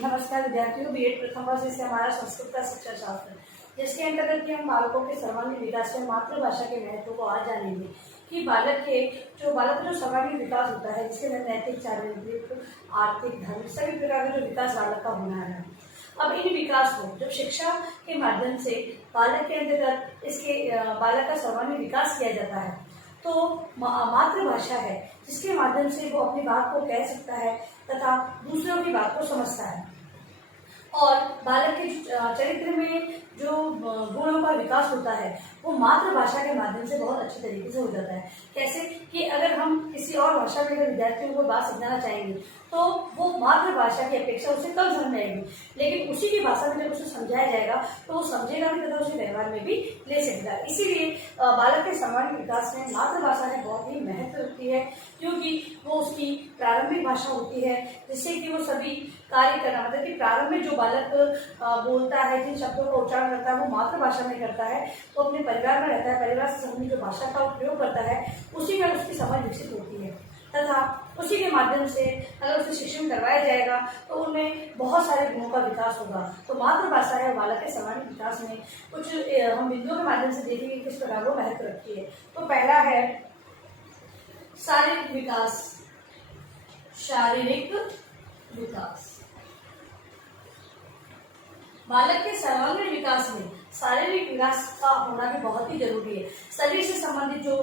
नमस्कार विद्यार्थियों, बीएड प्रथम वर्ष से हमारा संस्कृत का शिक्षा शास्त्र, जिसके अंतर्गत कि हम बालकों के सर्वांगीण विकास में मातृभाषा के महत्व को आज जानेंगे कि बालक का जो सर्वांगीण विकास होता है, जिसके अंदर नैतिक, चारित्रिक, आर्थिक, धार्मिक सभी प्रकार का जो विकास बालक का होना है। अब इन विकास को जब शिक्षा के माध्यम से बालक के अंतर्गत बालक का सर्वांगीण विकास किया जाता है, तो मातृभाषा है जिसके माध्यम से वो अपनी बात को कह सकता है तथा दूसरों की बात को समझता है। और बालक के चरित्र में जो गुणों का विकास होता है वो मातृभाषा के माध्यम से बहुत अच्छे तरीके से हो जाता है। कैसे कि अगर हम किसी और भाषा में अगर विद्यार्थियों को बात समझाना चाहेंगे तो वो मातृभाषा की अपेक्षा उसे कम समझ में आएगी, लेकिन उसी की भाषा में जब उसे समझाया जाएगा तो वो समझेगा भी तथा उसे व्यवहार में भी ले सकेगा। इसीलिए बालक के सर्वांगीण विकास में मातृभाषा ने बहुत ही महत्व रखती है, क्योंकि वो उसकी प्रारंभिक भाषा होती है जिससे कि वो सभी कार्य करना, मतलब कि प्रारंभ में जो बालक बोलता है, जिन शब्दों का उच्चारण करता है वो मातृभाषा में करता है, तो अपने परिवार में रहता है, परिवार से संबंधित जो भाषा का उपयोग करता है उसी में उसकी समझ विकसित होती है तथा उसी के माध्यम से अगर उसे शिक्षण करवाया जाएगा तो उनमें बहुत सारे गुणों का विकास होगा। तो मातृभाषा है बालक के सर्वांगीण विकास में कुछ हम बिंदुओं के माध्यम से देखेंगे किस प्रकार वो महत्व रखती है। तो पहला है शारीरिक विकास। शारीरिक विकास बालक के सर्वांगीण विकास में शारीरिक विकास का होना भी बहुत ही जरूरी है। शरीर से संबंधित जो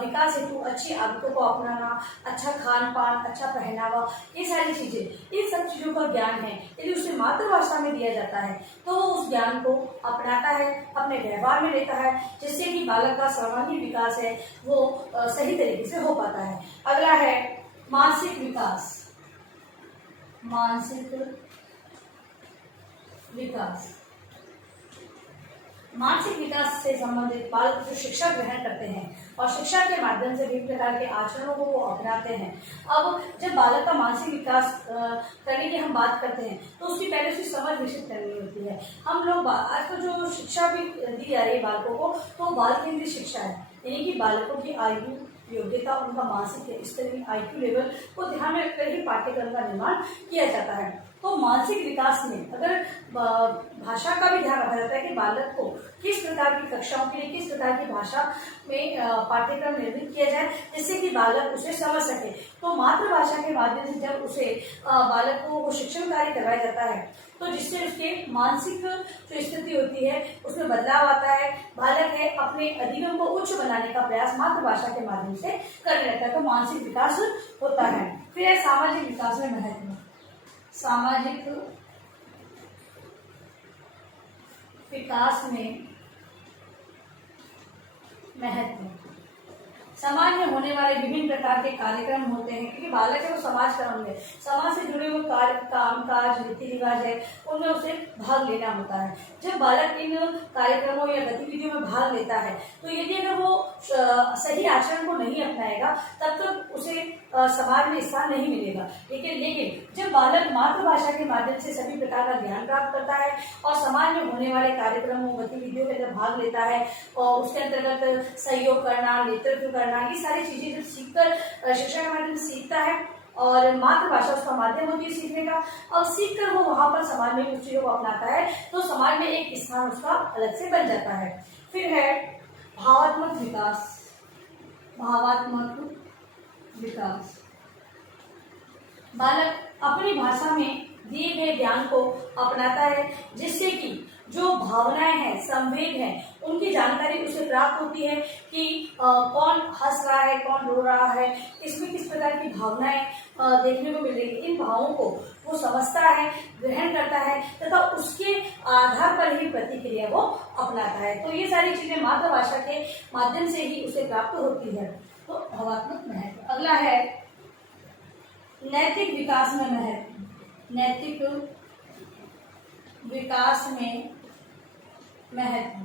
विकास हेतु अच्छी आदतों को अपनाना, अच्छा खान पान, अच्छा पहनावा, ये सारी चीजें, इन सब चीजों का ज्ञान है यदि उसे मातृभाषा में दिया जाता है तो वो उस ज्ञान को अपनाता है, अपने व्यवहार में लेता है, जिससे कि बालक का सर्वांगीण विकास है वो सही तरीके से हो पाता है। अगला है मानसिक विकास। मानसिक विकास मानसिक विकास से संबंधित बालक जो शिक्षा ग्रहण करते हैं और शिक्षा के माध्यम से विभिन्न प्रकार के आचरणों को वो अपनाते हैं। अब जब बालक का मानसिक विकास करने की हम बात करते हैं तो उसकी पहले उसकी समझ विकसित करनी होती है। हम लोग आज तो जो शिक्षा भी दी जा रही है बालकों को, तो बाल केंद्रित शिक्षा है, यानी कि बालकों की आयु, योग्यता, उनका मानसिक स्तरीय IQ लेवल को ध्यान में रखकर ही पाठ्यक्रम का निर्माण किया जाता है। तो मानसिक विकास में अगर भाषा का भी ध्यान रखा जाता है कि बालक को किस प्रकार की कक्षाओं के लिए किस प्रकार की भाषा में पाठ्यक्रम निर्मित किया जाए जिससे कि बालक उसे समझ सके, तो मातृभाषा के माध्यम से जब उसे बालक को वो शिक्षण कार्य करवाया जाता है तो जिससे उसके मानसिक जो स्थिति होती है उसमें बदलाव आता है। बालक है अपने अधिगम को उच्च बनाने का प्रयास मातृभाषा के माध्यम से करने लगता है, तो मानसिक विकास होता है। फिर है सामाजिक विकास में महत्व। सामाजिक विकास में महत्व समाज में होने वाले विभिन्न प्रकार के कार्यक्रम होते हैं, क्योंकि बालक है वो समाज का अंग है, समाज से जुड़े हुए कार्य, काम काज, रीति रिवाज है, उनमें उसे भाग लेना होता है। जब बालक इन कार्यक्रमों या गतिविधियों में भाग लेता है तो यदि अगर वो सही आचरण को नहीं अपनाएगा तब तक उसे समाज में स्थान नहीं मिलेगा। लेकिन जब बालक मातृभाषा के माध्यम से सभी प्रकार का ज्ञान प्राप्त करता है और समाज में होने वाले कार्यक्रमों, गतिविधियों के अंदर भाग लेता है और उसके अंतर्गत सहयोग करना, नेतृत्व करना, ये सारी चीजें जब सीखकर शिक्षा के माध्यम से सीखता है और मातृभाषा उसका माध्यम होती है सीखने का, अब सीखकर वो वहां पर समाज में उस चीजों को अपनाता है तो समाज में एक स्थान उसका अलग से बन जाता है। फिर है भावात्मक विकास। भावात्मक विकास बालक अपनी भाषा में दिए गए ज्ञान को अपनाता है जिससे कि जो भावनाएं हैं, संवेद हैं, उनकी जानकारी उसे प्राप्त होती है कि कौन हंस रहा है, कौन रो रहा है, इसमें किस प्रकार की भावनाएं देखने को मिल रही है। इन भावों को वो समझता है, ग्रहण करता है तथा उसके आधार पर ही प्रतिक्रिया वो अपनाता है। तो ये सारी चीजें मातृभाषा के माध्यम से ही उसे प्राप्त होती है। तो भावात्मक महत्व। अगला है नैतिक विकास में महत्व। नैतिक विकास में महत्व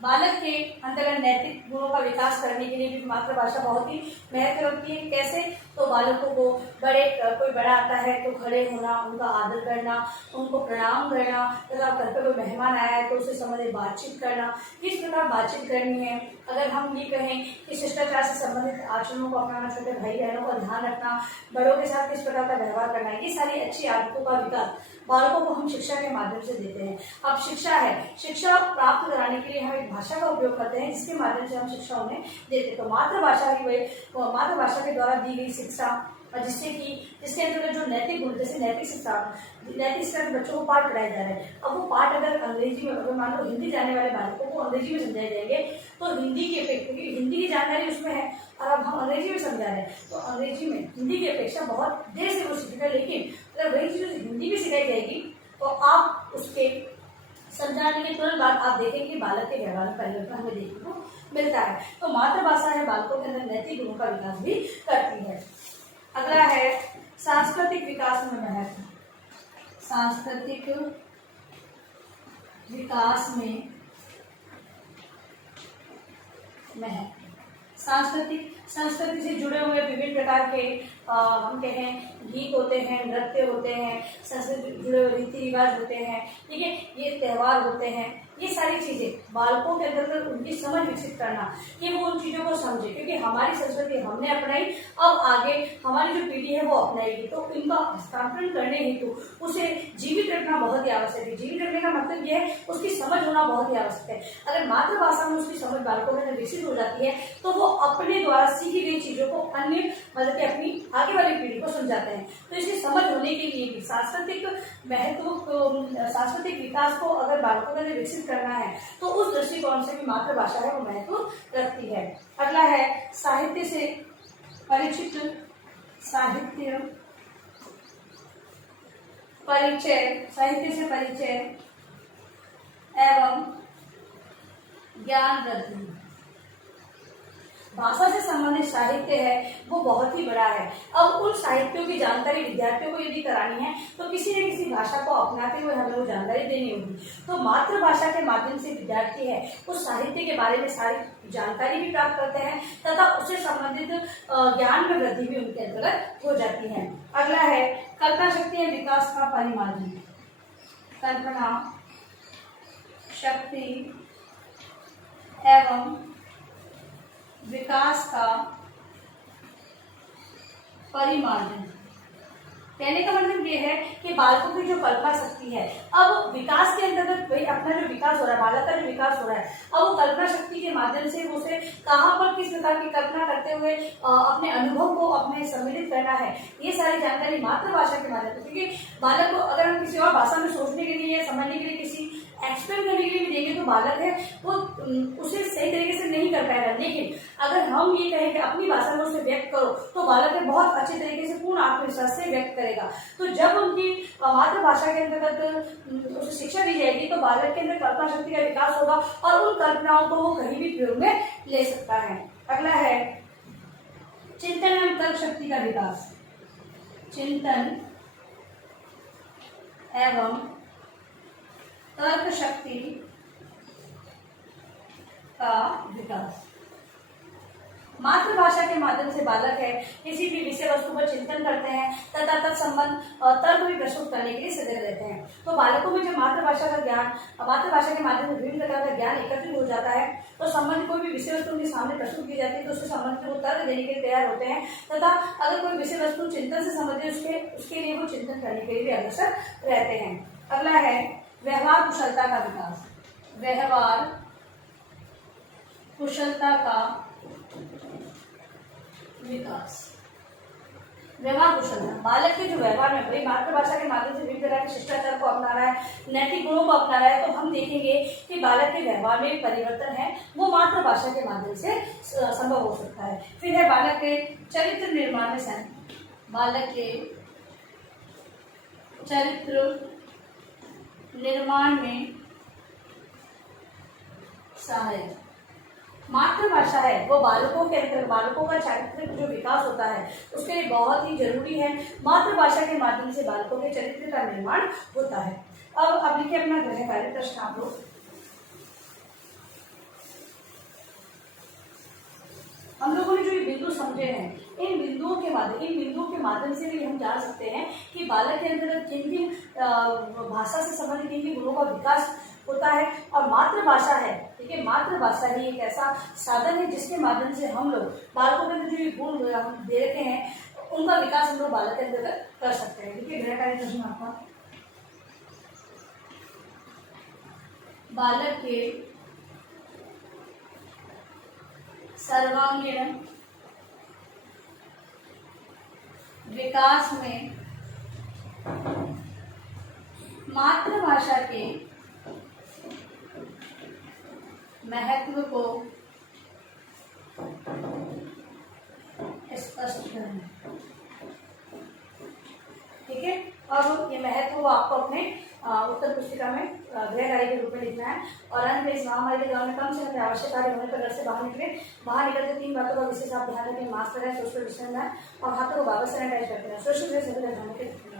बालक के अंतर्गत नैतिक गुणों का विकास करने के लिए भी मातृभाषा बहुत ही महत्व रखती है। कैसे? तो बालकों को कोई बड़ा आता है तो खड़े होना, उनका आदर करना, उनको प्रणाम करना, तथा घर पर कोई मेहमान आया है तो उससे संबंधित बातचीत करना, किस प्रकार बातचीत करनी है। अगर हम ये कहें कि शिष्टाचार से संबंधित आचरणों को अपनाना, छोटे भाई बहनों का ध्यान रखना, बड़ों के साथ किस प्रकार का व्यवहार करना है, ये सारी अच्छी आदतों का विकास बालकों को हम शिक्षा के माध्यम से देते हैं। अब शिक्षा है, शिक्षा प्राप्त कराने के लिए हम एक भाषा का उपयोग करते हैं जिसके माध्यम से हम शिक्षा उन्हें देते हैं। तो मातृभाषा के द्वारा दी गई शिक्षा, और जिसके अंतर्गत जो नैतिक गुण, जैसे नैतिक शिक्षा के बच्चों को पाठ पढ़ाए जा रहे हैं। अब वो पाठ अगर अंग्रेजी में, अगर मान लो हिंदी जानने वाले बालकों को अंग्रेजी में समझाए जाएंगे तो हिंदी की अपेक्षा, क्योंकि हिंदी की जानकारी उसमें है और अब हम अंग्रेजी में समझा रहे हैं तो अंग्रेजी में हिंदी की अपेक्षा बहुत देर से वो सीखेगा। लेकिन अगर वही चीज हिंदी में सिखाई जाएगी तो आप उसके समझाने के तुरंत बाद आप देखेंगे कि बालक के व्यवहार में परिवर्तन हमें देखने को मिलता है। तो मातृभाषा है बालकों के अंदर नैतिक गुणों का विकास भी करती है। अगला है सांस्कृतिक विकास में महत्व। सांस्कृतिक विकास में महत्व। संस्कृति से जुड़े हुए विभिन्न प्रकार के हम कहें गीत होते हैं, नृत्य होते हैं, संस्कृति से जुड़े हुए रीति रिवाज होते हैं, ठीक है, ये त्योहार होते हैं। ये सारी चीजें बालकों के अंदर उनकी समझ विकसित करना कि वो उन चीजों को समझे, क्योंकि हमारी संस्कृति हमने अपनाई, अब आगे हमारी जो पीढ़ी है वो अपनाएगी। तो इनका हस्तांतरण करने हेतु उसे जीवित रखना बहुत ही आवश्यक है। जीवित रखने का मतलब यह है उसकी समझ होना बहुत ही आवश्यक है। अगर मातृभाषा में उसकी समझ बालकों में विकसित हो जाती है तो वो अपने द्वारा सीखी गई चीजों को अन्य मतलब कि अपनी आगे वाली पीढ़ी को समझाते हैं। तो इसकी समझ होने के लिए भी सांस्कृतिक सांस्कृतिक विकास को अगर बालकों में विकसित करना है तो उस दृष्टिकोण से भी मातृभाषा है वो महत्व रखती है। अगला है साहित्य से परिचय, साहित्य से परिचय एवं ज्ञान वृद्धि। भाषा से संबंधित साहित्य है वो बहुत ही बड़ा है। अब उन साहित्यों की जानकारी विद्यार्थियों को यदि करानी है तो किसी न किसी भाषा को अपनाते हुए हमें वो जानकारी देनी होगी। तो मातृभाषा के माध्यम से विद्यार्थी है उस साहित्य के बारे में सारी जानकारी भी प्राप्त करते हैं तथा उससे संबंधित ज्ञान में वृद्धि भी उनके अंतर्गत हो जाती है। अगला है कल्पना शक्ति या विकास का परिमार्जन। कल्पना शक्ति एवं विकास का परिमार्जन। कहने का मतलब ये है कि बालकों की जो कल्पना शक्ति है, अब विकास के अंतर्गत वही अपना जो विकास हो रहा है, बालक का जो विकास हो रहा है, अब वो कल्पना शक्ति के माध्यम से उसे कहाँ पर किस प्रकार की कल्पना करते हुए अपने अनुभव को अपने सम्मिलित करना है, ये सारी जानकारी मातृभाषा के माध्यम से। क्योंकि बालक को अगर हम किसी और भाषा में सोचने के लिए या समझने के लिए किसी एक्सप्लेन करने के लिए भी देंगे तो बालक है वो उसे सही तरीके से नहीं कर पाएगा। लेकिन अगर हम ये कहें कि अपनी भाषा में उसे व्यक्त करो तो बालक है बहुत अच्छे तरीके से पूर्ण आत्मविश्वास से व्यक्त करेगा। तो जब उनकी मातृभाषा के अंतर्गत उसे शिक्षा दी जाएगी तो बालक के अंदर कल्पना शक्ति का विकास होगा और उन कल्पनाओं को वो कहीं भी प्रयोग में ले सकता है। अगला है चिंतन एवं तर्क शक्ति का विकास। चिंतन एवं तर्क शक्ति का विकास। मातृभाषा के माध्यम से बालक है किसी भी विषय वस्तु पर चिंतन करते हैं तथा तत्संबंध तर्क भी प्रस्तुत करने के लिए सजग रहते हैं। तो बालकों में जब मातृभाषा का ज्ञान, मातृभाषा के माध्यम से विभिन्न प्रकार का ज्ञान एकत्रित हो जाता है तो संबंध कोई भी विषय वस्तु उनके सामने प्रस्तुत की जाती है तो उसके संबंध में वो तर्क देने के लिए तैयार होते हैं तथा अगर कोई विषय वस्तु चिंतन से संबंधित उसके लिए वो चिंतन करने के लिए भी अग्रसर रहते हैं। अगला है व्यवहार कुशलता का विकास। व्यवहार कुशलता का विकास। व्यवहार कुशलता, बालक के जो व्यवहार में भाई मातृभाषा के माध्यम से विभिन्न प्रकार के शिष्टाचार को अपना रहा है, नैतिक गुणों को अपना रहा है, तो हम देखेंगे कि बालक के व्यवहार में परिवर्तन है वो मातृभाषा के माध्यम से संभव हो सकता है। फिर है बालक के चरित्र निर्माण में सहायक। बालक के चरित्र निर्माण में सहायक। मातृभाषा है वो बालकों के अंदर बालकों का चारित्रिक जो विकास होता है उसके लिए बहुत ही जरूरी है। मातृभाषा के माध्यम से बालकों के चरित्र का निर्माण होता है। अब लिखिए अपना गृह कार्य प्रश्न आप लोग। हम लोगों ने जो ये बिंदु समझे हैं, इन बिंदुओं के माध्यम से भी हम जान सकते हैं कि बालक के अंदर किन किन भाषा से संबंधित किन किन गुणों का विकास होता है। और मातृभाषा है, ठीक है, मातृभाषा ही एक ऐसा साधन है जिसके माध्यम से हम लोग बालकों के अंदर जो ये गुण दे रखे हैं उनका विकास हम लोग बालक के अंदर कर सकते हैं। ठीक है, मेरा कार्य प्रश्न आपका, बालक के सर्वांगीण विकास में मातृभाषा के महत्व को स्पष्ट करें। ठीक है, अब ये महत्व को आपको अपने उत्तर पुस्तिका में गृह कार्य के रूप में लिखना है। और अंत में इस महामारी के दौरान कम से कम आवश्यक कार्य होने पर घर से बाहर निकलते 3 बातों का विशेष आप ध्यान रखें। मास्क लगाएं, सोशल डिस्टेंस बनाएं और हाथों को बाबा सैनिटाइज करते हैं। सोशल डिस्टेंस ध्यान रखें।